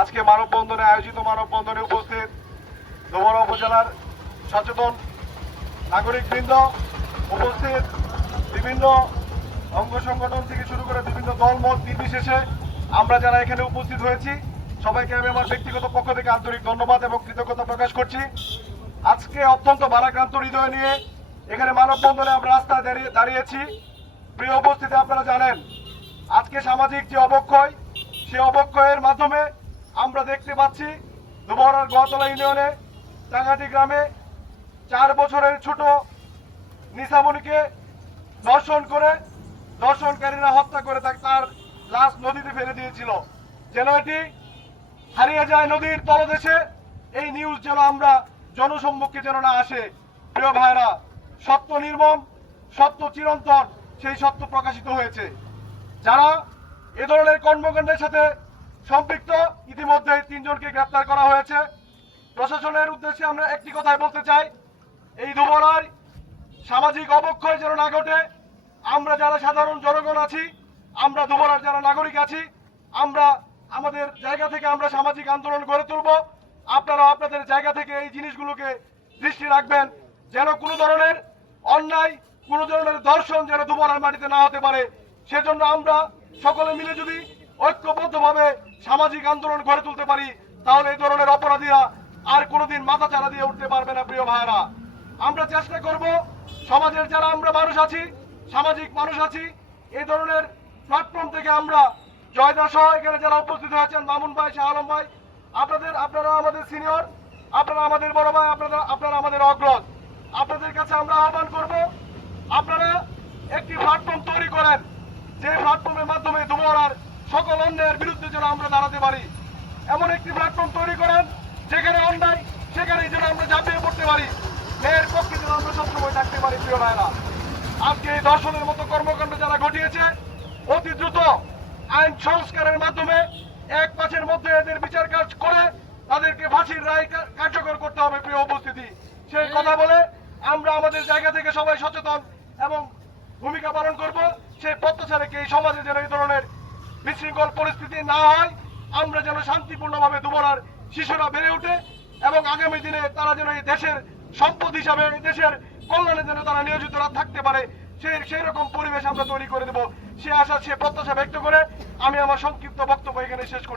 আজকে মানববন্ধনে আয়োজিত মানববন্ধনে উপস্থিত ডুমুরিয়া উপজেলার সচেতন নাগরিকবৃন্দ, উপস্থিত বিভিন্ন অঙ্গ সংগঠন থেকে শুরু করে বিভিন্ন দলমত নির্বিশেষে আমরা যারা এখানে উপস্থিত হয়েছি সবাইকে আমি আমার ব্যক্তিগত পক্ষ থেকে আন্তরিক ধন্যবাদ এবং কৃতজ্ঞতা প্রকাশ করছি। আজকে অত্যন্ত ভারাক্রান্ত হৃদয় নিয়ে এখানে মানববন্ধনে আমরা রাস্তায় দাঁড়িয়েছি। প্রিয় উপস্থিতি, আপনারা জানেন আজকে সামাজিক যে অবক্ষয়, সেই অবক্ষয়ের মাধ্যমে আমরা দেখতে পাচ্ছি ডুমুরিয়ার গোয়াতলা ইউনিয়নে টাঙ্গাটি গ্রামে 4 বছরের ছোট নিসামণিকে ধর্ষণ করে ধর্ষণকারীরা হত্যা করে তার লাশ নদীতে ফেলে দিয়েছিল। যেন এটি হারিয়ে যায় নদীর তলদেশে, এই নিউজ যেন আমরা জনসম্মুখে যেন না আসে। প্রিয় ভাইরা, সত্য নির্মম, সত্য চিরন্তন, সেই সত্য প্রকাশিত হয়েছে। যারা এ ধরনের কর্মকাণ্ডের সাথে সম্পৃক্ত ইতিমধ্যে 3 জনকে গ্রেফতার করা হয়েছে। প্রশাসনের উদ্দেশ্যে আমরা একটি কথাই বলতে চাই, এই ডুমুরিয়ার সামাজিক অবক্ষয় যেন না ঘটে। আমরা যারা সাধারণ জনগণ আছি, আমরা ডুমুরিয়ার যারা নাগরিক আছি, আমরা আমাদের জায়গা থেকে আমরা সামাজিক আন্দোলন গড়ে তুলব। আপনারা আপনাদের জায়গা থেকে এই জিনিসগুলোকে দৃষ্টি রাখবেন, যেন কোনো ধরনের অন্যায়, কোনো ধরনের দর্শন যেন ডুমুরিয়ার মাটিতে না হতে পারে। সেজন্য আমরা সকলে মিলে যদি ঐক্যবদ্ধভাবে সামাজিক আন্দোলন গড়ে তুলতে পারি, তাহলে এই ধরনের অপরাধীরা আর কোনোদিন মাথা চারা দিয়ে উঠতে পারবে না। প্রিয় ভাইরা, আমরা চেষ্টা করব সমাজের যারা আমরা মানুষ আছি, সামাজিক মানুষ আছি, এই ধরনের প্ল্যাটফর্ম থেকে আমরা জয়দা সহ এখানে যারা উপস্থিত হয়েছেন, মামুন ভাই, শাহ আলম ভাই, আপনারা আমাদের সিনিয়র, আপনারা আমাদের বড় ভাই, আপনারা আমাদের অগ্রজ। আপনাদের কাছে আমরা আহ্বান করব, আপনারা একটি প্ল্যাটফর্ম তৈরি করেন, যে প্ল্যাটফর্মের মাধ্যমে ডুমুরিয়ার সকল অন্যায়ের বিরুদ্ধে যেন আমরা দাঁড়াতে পারি। এমন একটি প্ল্যাটফর্ম তৈরি করেন যেখানে অন্যায়, সেখানেই যেন আমরা ঝাঁপিয়ে পড়তে পারি, মেয়ের পক্ষে যেন আমরা সবসময় থাকতে পারি। প্রিয় ভাইরা, আজকে এই ধর্ষণের মতো কর্মকাণ্ড যারা ঘটিয়েছে, অতি দ্রুত আইন সংস্কারের মাধ্যমে 1 মাসের মধ্যে এদের বিচার কাজ করে তাদেরকে ফাঁসির রায় কার্যকর করতে হবে। প্রিয় উপস্থিতি, সেই কথা বলে আমরা আমাদের জায়গা থেকে সবাই সচেতন এবং ভূমিকা পালন করব। সেই প্রত্যাশা রেখে এই সমাজে যেন এই ধরনের বিশৃঙ্খল পরিস্থিতি না হয়, আমরা যেন শান্তিপূর্ণভাবে ডুমুরিয়ার শিশুরা বেড়ে ওঠে এবং আগামী দিনে তারা যেন এই দেশের সম্পদ হিসাবে, এই দেশের কল্যাণে যেন তারা নিয়োজিত থাকতে পারে, সেই রকম পরিবেশ আমরা তৈরি করে দেব। সে আশা, সে প্রত্যাশা ব্যক্ত করে আমি আমার সংক্ষিপ্ত বক্তব্য এখানে শেষ করছি।